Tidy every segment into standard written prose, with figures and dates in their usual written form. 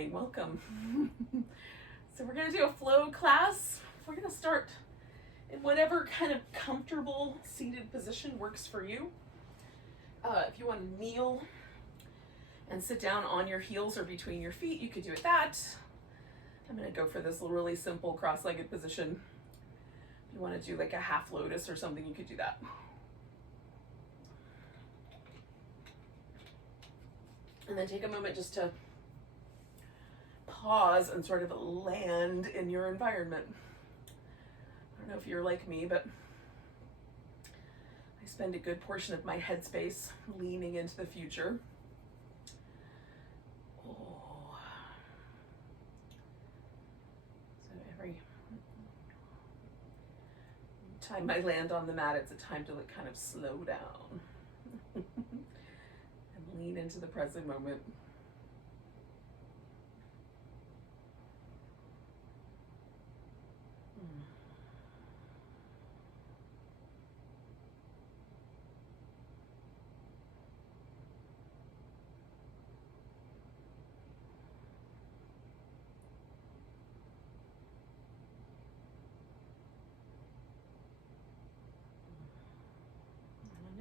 morning, welcome. So we're going to do a flow class. We're going to start in whatever kind of comfortable seated position works for you. If you want to kneel and sit down on your heels or between your feet, you could do it that. I'm going to go for this really simple cross-legged position. If you want to do like a half lotus or something, you could do that. And then take a moment just to pause and sort of land in your environment. I don't know if you're like me, but I spend a good portion of my headspace leaning into the future. Oh. So every time I land on the mat, it's a time to like kind of slow down and lean into the present moment.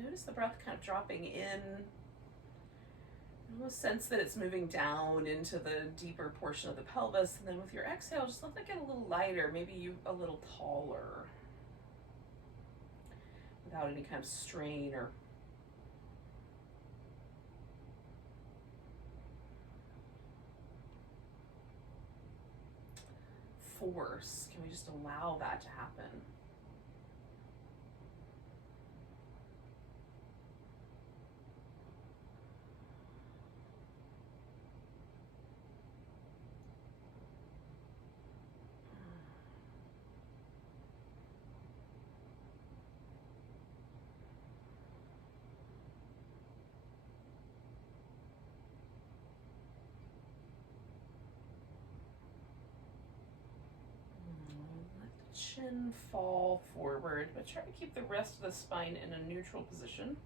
Notice the breath kind of dropping in. Almost sense that it's moving down into the deeper portion of the pelvis, and then with your exhale, just let that get a little lighter, maybe you a little taller, without any kind of strain or force. Can we just allow that to happen? Chin fall forward, but try to keep the rest of the spine in a neutral position.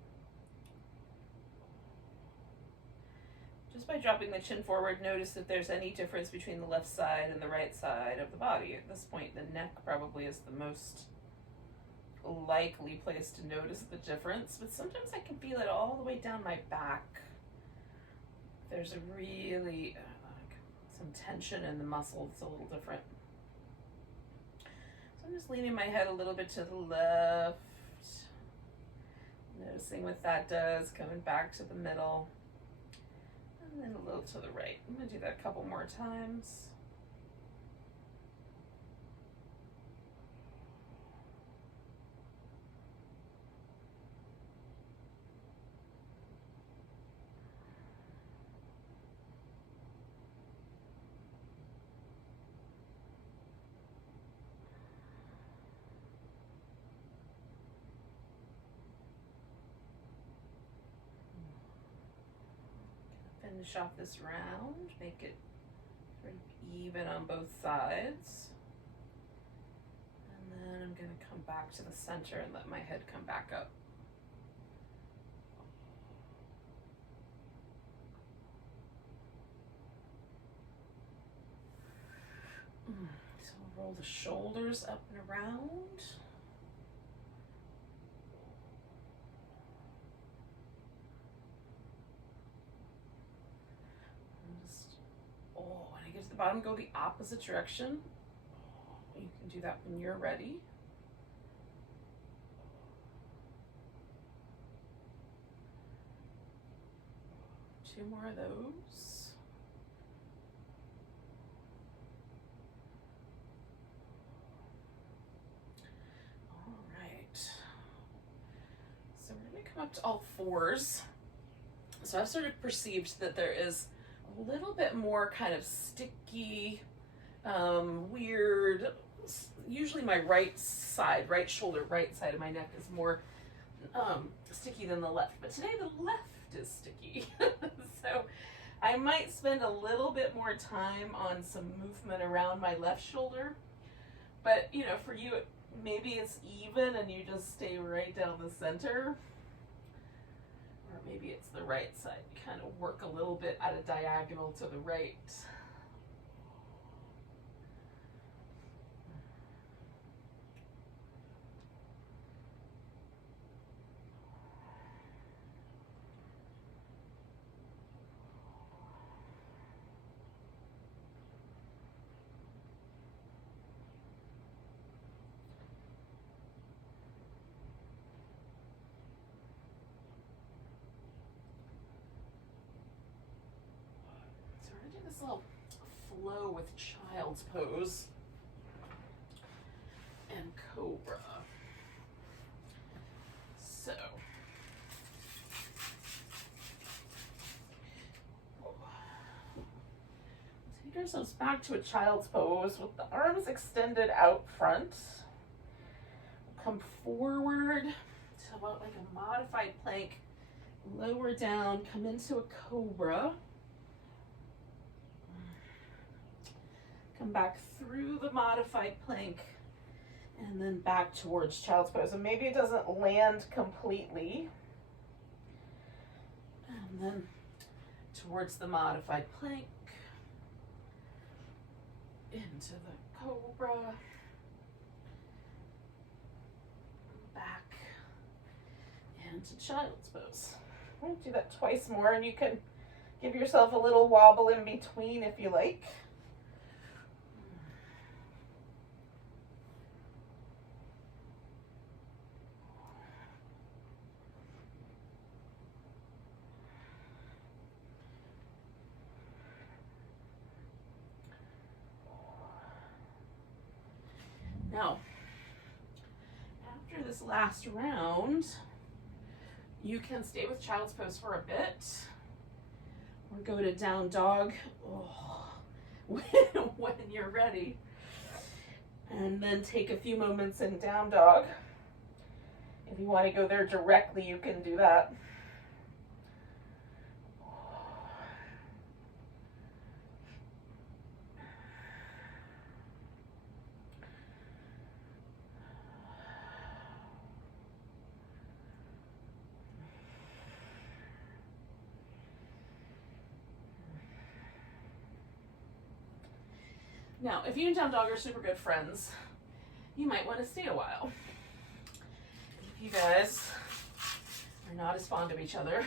Just by dropping the chin forward, notice if there's any difference between the left side and the right side of the body. At this point, the neck probably is the most likely place to notice the difference, but sometimes I can feel it all the way down my back. There's a really some tension in the muscle. It's a little different. I'm just leaning my head a little bit to the left, noticing what that does, coming back to the middle, and then a little to the right. I'm going to do that a couple more times. Finish off this round, make it sort of even on both sides. And then I'm going to come back to the center and let my head come back up. So we'll roll the shoulders up and around. When I get to the bottom, go the opposite direction. You can do that when you're ready. Two more of those. All right. So we're going to come up to all fours. So I've sort of perceived that there is a little bit more kind of sticky, weird, usually my right shoulder, right side of my neck is more sticky than the left, but today the left is sticky. So I might spend a little bit more time on some movement around my left shoulder, but you know, for you, maybe it's even and you just stay right down the center. Or maybe it's the right side. You kind of work a little bit at a diagonal to the right. Nice little flow with child's pose and cobra. So, take ourselves back to a child's pose with the arms extended out front. Come forward to about like a modified plank. Lower down, come into a cobra. Come back through the modified plank and then back towards child's pose. And maybe it doesn't land completely. And then towards the modified plank, into the cobra, back into child's pose. I'm going to do that twice more, and you can give yourself a little wobble in between if you like. Now, after this last round, you can stay with child's pose for a bit, or go to down dog when you're ready. And then take a few moments in down dog. If you want to go there directly, you can do that. Now, if you and down dog are super good friends, you might want to stay a while. If you guys are not as fond of each other,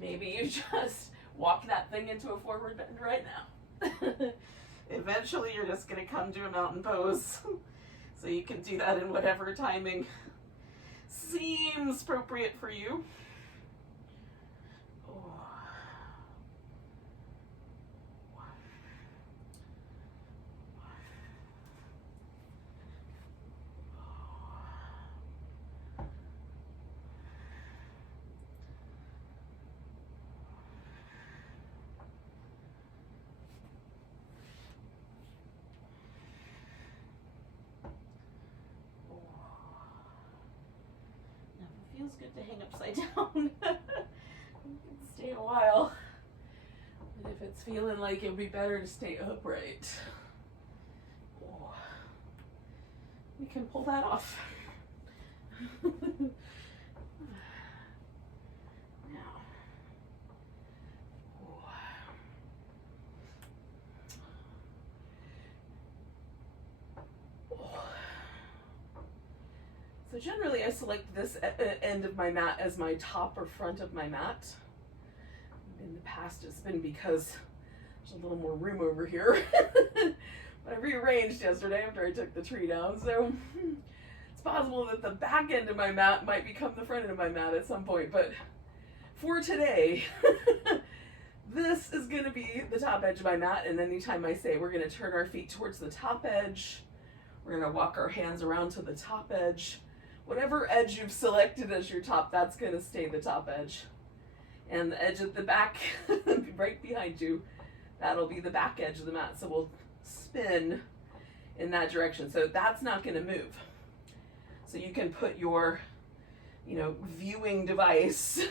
maybe you just walk that thing into a forward bend right now. Eventually, you're just going to come to a mountain pose. So you can do that in whatever timing seems appropriate for you. Feels good to hang upside down. You can stay a while. But if it's feeling like it would be better to stay upright, we can pull that off. So generally I select this end of my mat as my top or front of my mat. In the past it's been because there's a little more room over here. But I rearranged yesterday after I took the tree down, so it's possible that the back end of my mat might become the front end of my mat at some point, but for today, this is going to be the top edge of my mat, and anytime I say we're going to turn our feet towards the top edge, we're going to walk our hands around to the top edge. Whatever edge you've selected as your top, that's going to stay the top edge. And the edge at the back, right behind you, that'll be the back edge of the mat. So we'll spin in that direction. So that's not going to move. So you can put your, viewing device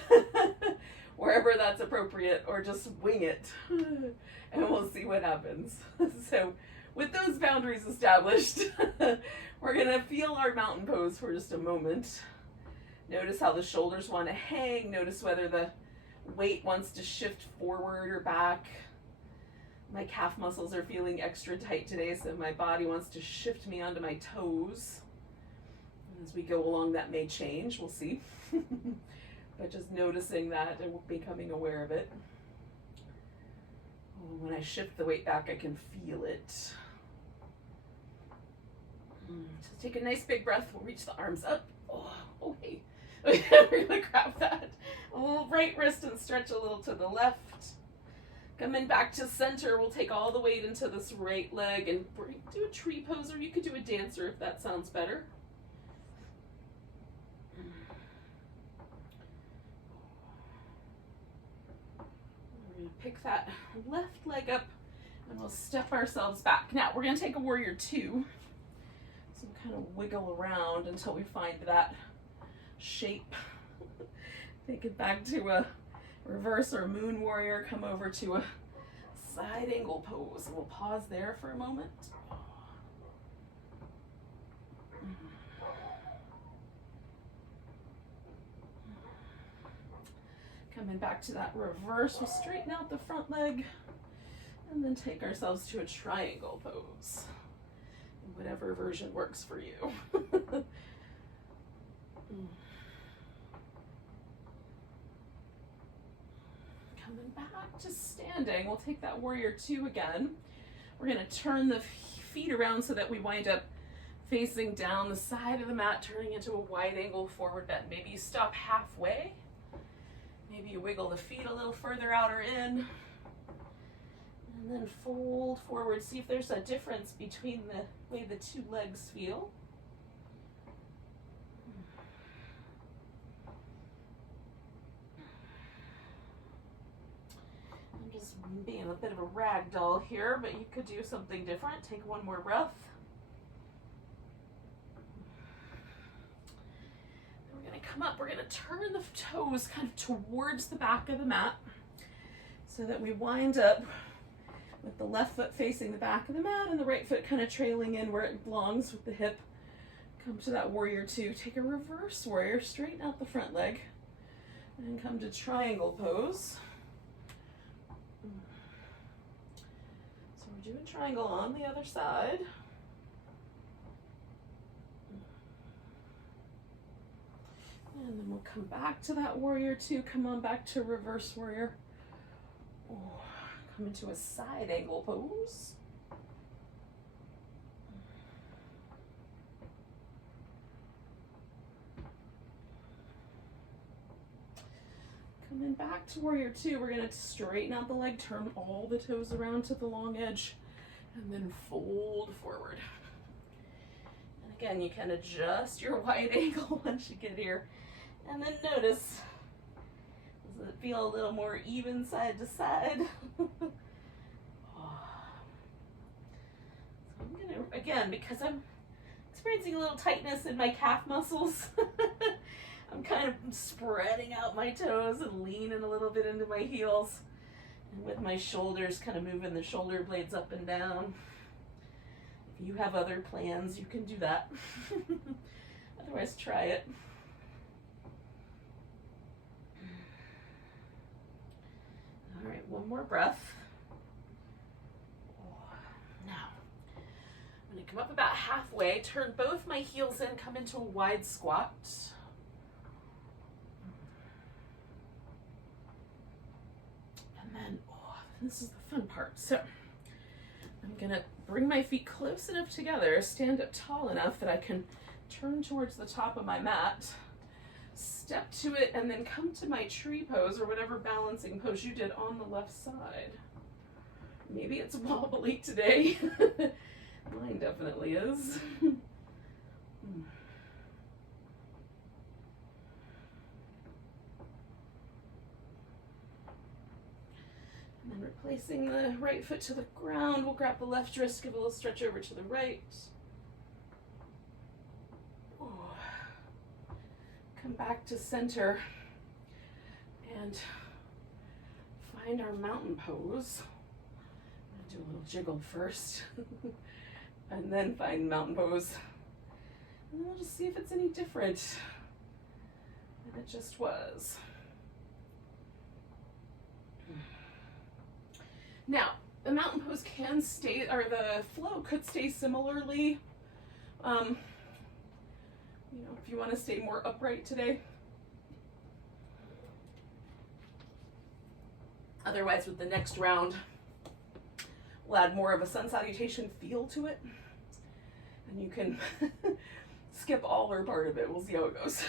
wherever that's appropriate, or just wing it, and we'll see what happens. So with those boundaries established, we're going to feel our mountain pose for just a moment. Notice how the shoulders want to hang. Notice whether the weight wants to shift forward or back. My calf muscles are feeling extra tight today, so my body wants to shift me onto my toes. As we go along, that may change. We'll see. But just noticing that and becoming aware of it. When I shift the weight back, I can feel it. Just take a nice big breath. We'll reach the arms up. Oh, hey. We're going to grab that right wrist and stretch a little to the left. Coming back to center, we'll take all the weight into this right leg and do a tree pose, or you could do a dancer if that sounds better. We're going to pick that left leg up and we'll step ourselves back. Now we're going to take a warrior two. So kind of wiggle around until we find that shape. Take it back to a reverse or moon warrior, come over to a side angle pose. We'll pause there for a moment. Coming back to that reverse, we'll straighten out the front leg and then take ourselves to a triangle pose. Whatever version works for you. Coming back to standing, we'll take that warrior two again. We're going to turn the feet around so that we wind up facing down the side of the mat, turning into a wide angle forward bend. Maybe you stop halfway. Maybe you wiggle the feet a little further out or in. And then fold forward. See if there's a difference between the way the two legs feel. I'm just being a bit of a rag doll here, but you could do something different. Take one more breath. Then we're going to come up. We're going to turn the toes kind of towards the back of the mat so that we wind up with the left foot facing the back of the mat and the right foot kind of trailing in where it belongs with the hip. Come to that warrior two. Take a reverse warrior, straighten out the front leg, and come to triangle pose. So we're doing triangle on the other side. And then we'll come back to that warrior two. Come on back to reverse warrior. Oh. Come into a side angle pose. Coming back to warrior two, we're going to straighten out the leg, turn all the toes around to the long edge, and then fold forward. And again, you can adjust your wide angle once you get here. And then notice, does it feel a little more even side to side? So I'm gonna, again, because I'm experiencing a little tightness in my calf muscles, I'm kind of spreading out my toes and leaning a little bit into my heels. And with my shoulders, kind of moving the shoulder blades up and down. If you have other plans, you can do that. Otherwise, try it. All right, one more breath. Now, I'm going to come up about halfway, turn both my heels in, come into a wide squat. And then, this is the fun part. So, I'm going to bring my feet close enough together, stand up tall enough that I can turn towards the top of my mat, step to it, and then come to my tree pose or whatever balancing pose you did on the left side. Maybe it's wobbly today. Mine definitely is. And then replacing the right foot to the ground, we'll grab the left wrist, give a little stretch over to the right. Come back to center and find our mountain pose. I'm going to do a little jiggle first and then find mountain pose. And then we'll just see if it's any different than it just was. Now, the mountain pose can stay, or the flow could stay similarly. You know, if you want to stay more upright today. Otherwise, with the next round, we'll add more of a sun salutation feel to it. And you can skip all or part of it. We'll see how it goes.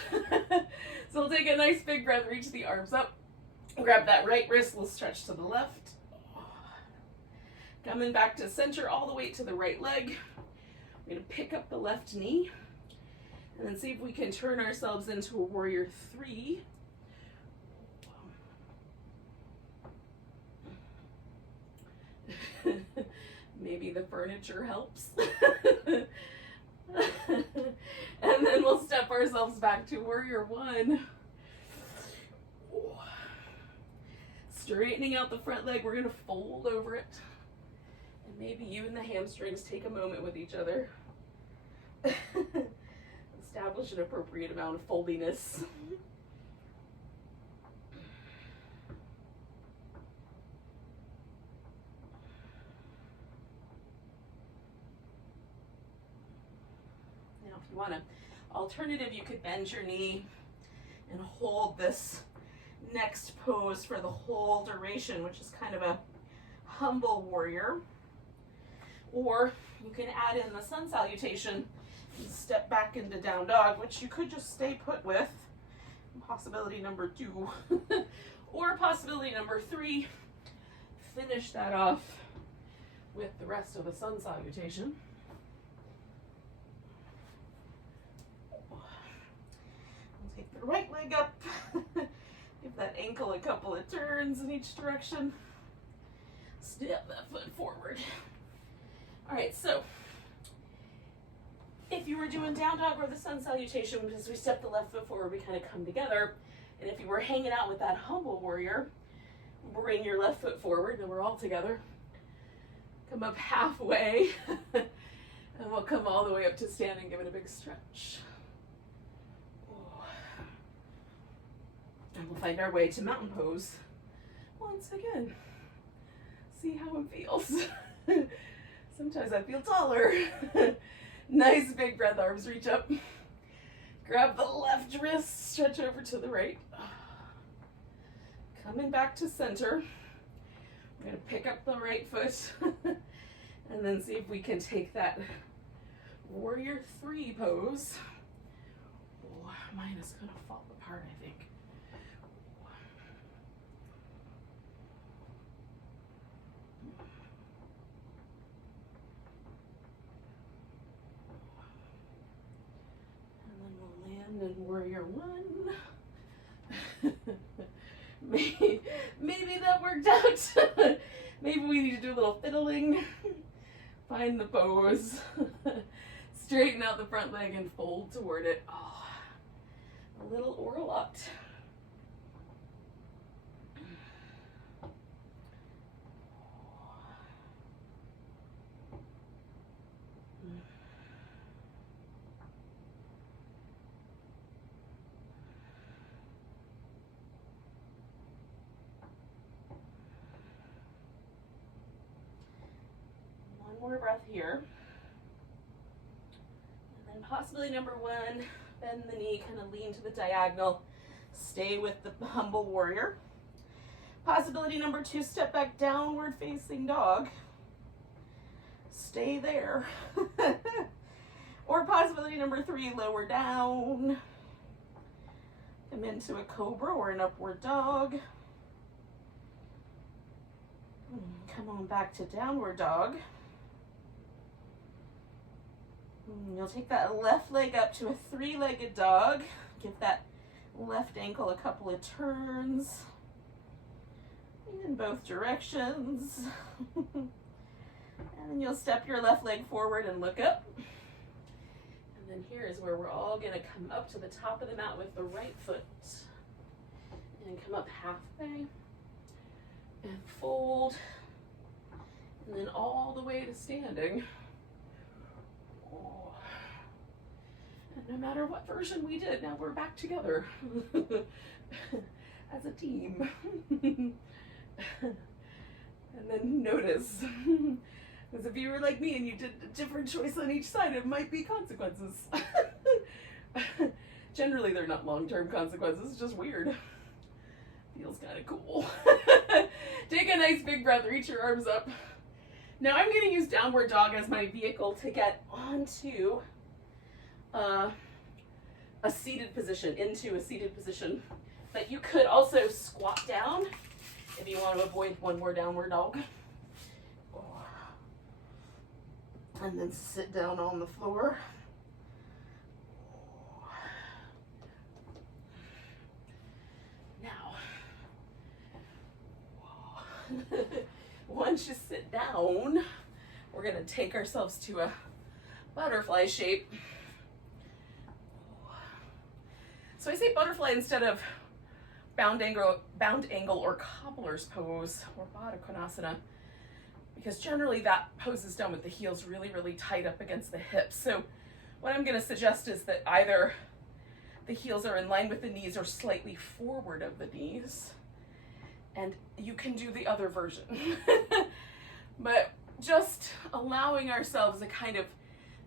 So we'll take a nice big breath, reach the arms up. Grab that right wrist, we'll stretch to the left. Coming back to center, all the way to the right leg. We're going to pick up the left knee and then see if we can turn ourselves into a warrior 3. Maybe the furniture helps. And then we'll step ourselves back to warrior 1. Straightening out the front leg, we're going to fold over it. And maybe you and the hamstrings take a moment with each other. Establish an appropriate amount of foldiness. Now, if you want an alternative, you could bend your knee and hold this next pose for the whole duration, which is kind of a humble warrior. Or you can add in the sun salutation and step back into down dog, which you could just stay put with. Possibility number 2. Or possibility number 3, finish that off with the rest of the sun salutation. Take the right leg up. Give that ankle a couple of turns in each direction. Step that foot forward. All right, so if you were doing down dog or the sun salutation, because we step the left foot forward, we kind of come together. And if you were hanging out with that humble warrior, bring your left foot forward, and we're all together. Come up halfway, and we'll come all the way up to standing, give it a big stretch. And we'll find our way to mountain pose once again. See how it feels. Sometimes I feel taller. Nice big breath, arms reach up. Grab the left wrist, stretch over to the right. Coming back to center. We're gonna pick up the right foot and then see if we can take that warrior 3 pose. Oh, mine is gonna fall apart, I think. And warrior 1. Maybe that worked out. Maybe we need to do a little fiddling. Find the pose. Straighten out the front leg and fold toward it. Oh, a little orlot. More breath here. And then possibility number 1, bend the knee, kind of lean to the diagonal, stay with the humble warrior. Possibility number 2, step back, downward facing dog. Stay there. Or possibility number 3, lower down. Come into a cobra or an upward dog. Come on back to downward dog. You'll take that left leg up to a 3-legged dog. Give that left ankle a couple of turns in both directions. And then you'll step your left leg forward and look up. And then here is where we're all going to come up to the top of the mat with the right foot. And come up halfway. And fold. And then all the way to standing. And no matter what version we did, now we're back together as a team. And then notice, because if you were like me and you did a different choice on each side, it might be consequences. Generally, they're not long-term consequences, it's just weird. Feels kind of cool. Take a nice big breath, reach your arms up. Now I'm going to use downward dog as my vehicle to get onto a seated position, into a seated position. But you could also squat down if you want to avoid one more downward dog. And then sit down on the floor. Now, once you sit down, we're going to take ourselves to a butterfly shape. So I say butterfly instead of bound angle or cobbler's pose or Baddha Konasana, because generally that pose is done with the heels really, really tight up against the hips. So what I'm going to suggest is that either the heels are in line with the knees or slightly forward of the knees. And you can do the other version. But just allowing ourselves a kind of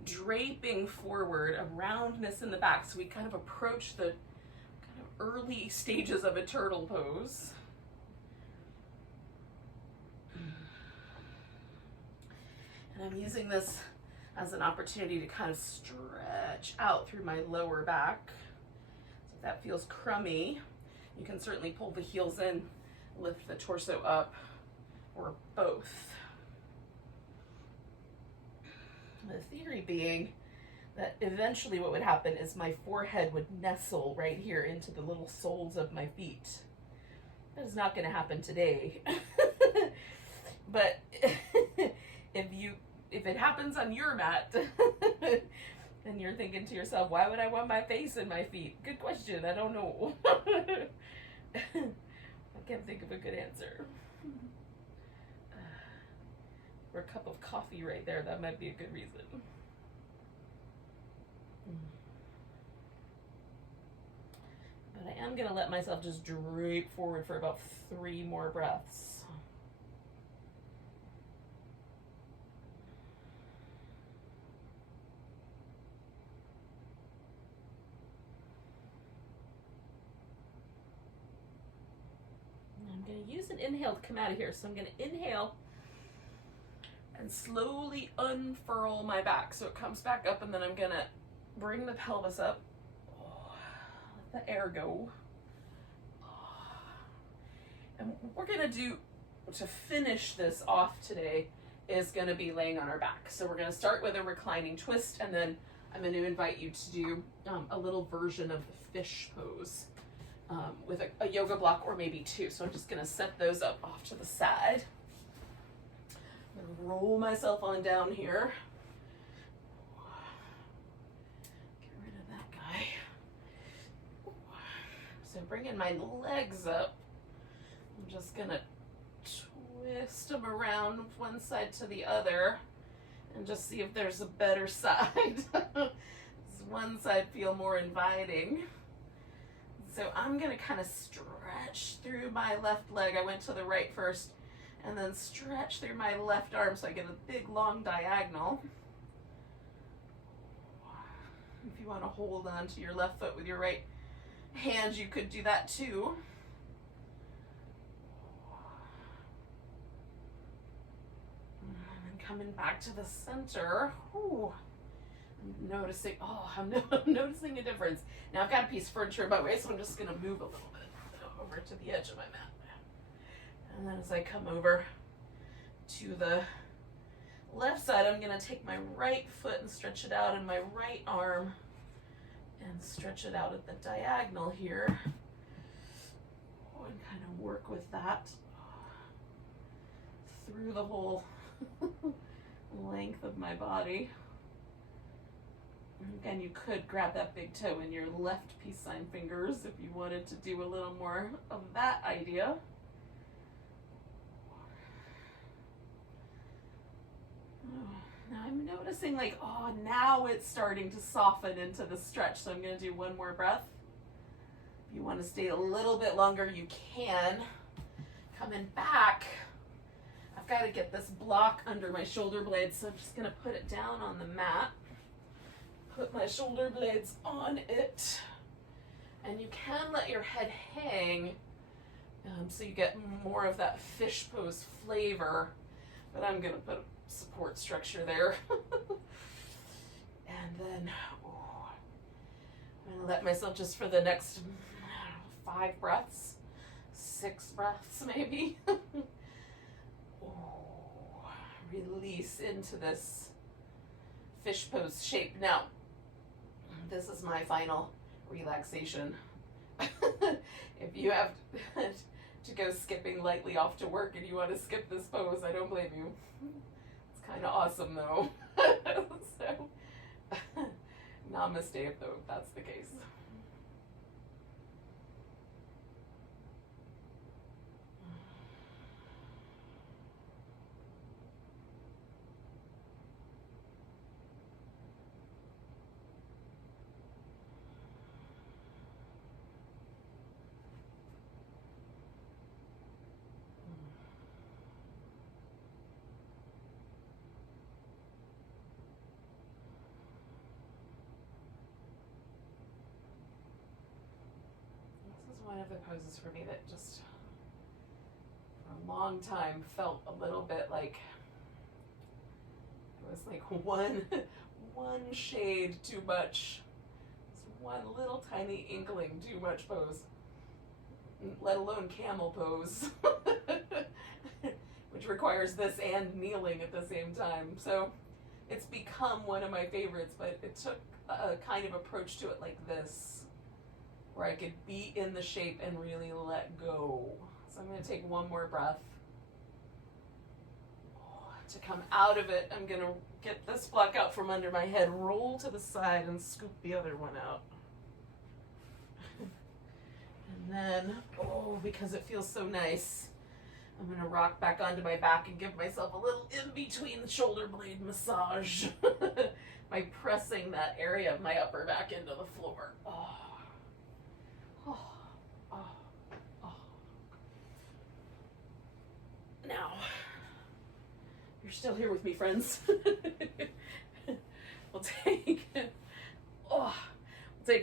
draping forward, a roundness in the back, so we kind of approach the kind of early stages of a turtle pose. And I'm using this as an opportunity to kind of stretch out through my lower back. So if that feels crummy, you can certainly pull the heels in, lift the torso up, or both. The theory being that eventually what would happen is my forehead would nestle right here into the little soles of my feet. That is not going to happen today. But if it happens on your mat, and you're thinking to yourself, why would I want my face and my feet? Good question. I don't know. I can't think of a good answer. Or a cup of coffee right there. That might be a good reason. But I am going to let myself just drape forward for about 3 more breaths. I'm going to use an inhale to come out of here. So I'm going to inhale and slowly unfurl my back so it comes back up, and then I'm going to bring the pelvis up. Let the air go. And what we're going to do to finish this off today is going to be laying on our back. So we're going to start with a reclining twist, and then I'm going to invite you to do a little version of the fish pose with a yoga block or maybe 2. So I'm just going to set those up off to the side. I'm going to roll myself on down here. Get rid of that guy. So bringing my legs up, I'm just going to twist them around one side to the other and just see if there's a better side. Does one side feel more inviting? So I'm going to kind of stretch through my left leg. I went to the right first, and then stretch through my left arm so I get a big long diagonal. If you want to hold on to your left foot with your right hand, you could do that too. And then coming back to the center. Ooh. I'm noticing, I'm noticing a difference. Now I've got a piece of furniture in my way, so I'm just going to move a little bit over to the edge of my mat. And then as I come over to the left side, I'm going to take my right foot and stretch it out, and my right arm and stretch it out at the diagonal here. And kind of work with that through the whole length of my body. Again, you could grab that big toe in your left peace sign fingers if you wanted to do a little more of that idea. Now I'm noticing now it's starting to soften into the stretch. So I'm going to do one more breath. If you want to stay a little bit longer, you can. Coming back, I've got to get this block under my shoulder blades. So I'm just going to put it down on the mat. Put my shoulder blades on it. And you can let your head hang so you get more of that fish pose flavor. But I'm going to put a support structure there. And then I'm going to let myself just for the next 5 breaths, 6 breaths maybe. Release into this fish pose shape. Now, this is my final relaxation. If you have to go skipping lightly off to work and you want to skip this pose, I don't blame you. It's kind of awesome though. So, namaste if that's the case. One of the poses for me that just for a long time felt a little bit like it was like one shade too much. Just one little tiny inkling too much pose, let alone camel pose, which requires this and kneeling at the same time. So it's become one of my favorites, but it took a kind of approach to it like this, where I could be in the shape and really let go. So I'm going to take one more breath. To come out of it, I'm going to get this block out from under my head, roll to the side, and scoop the other one out. And then, because it feels so nice, I'm going to rock back onto my back and give myself a little in-between shoulder blade massage by pressing that area of my upper back into the floor. Now, you're still here with me, friends. We'll take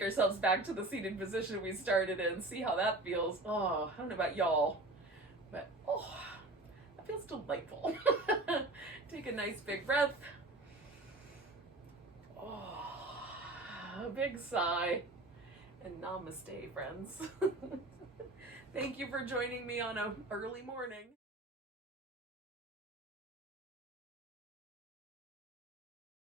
ourselves back to the seated position we started in, see how that feels. I don't know about y'all, but that feels delightful. Take a nice big breath. A big sigh. And namaste, friends. Thank you for joining me on an early morning.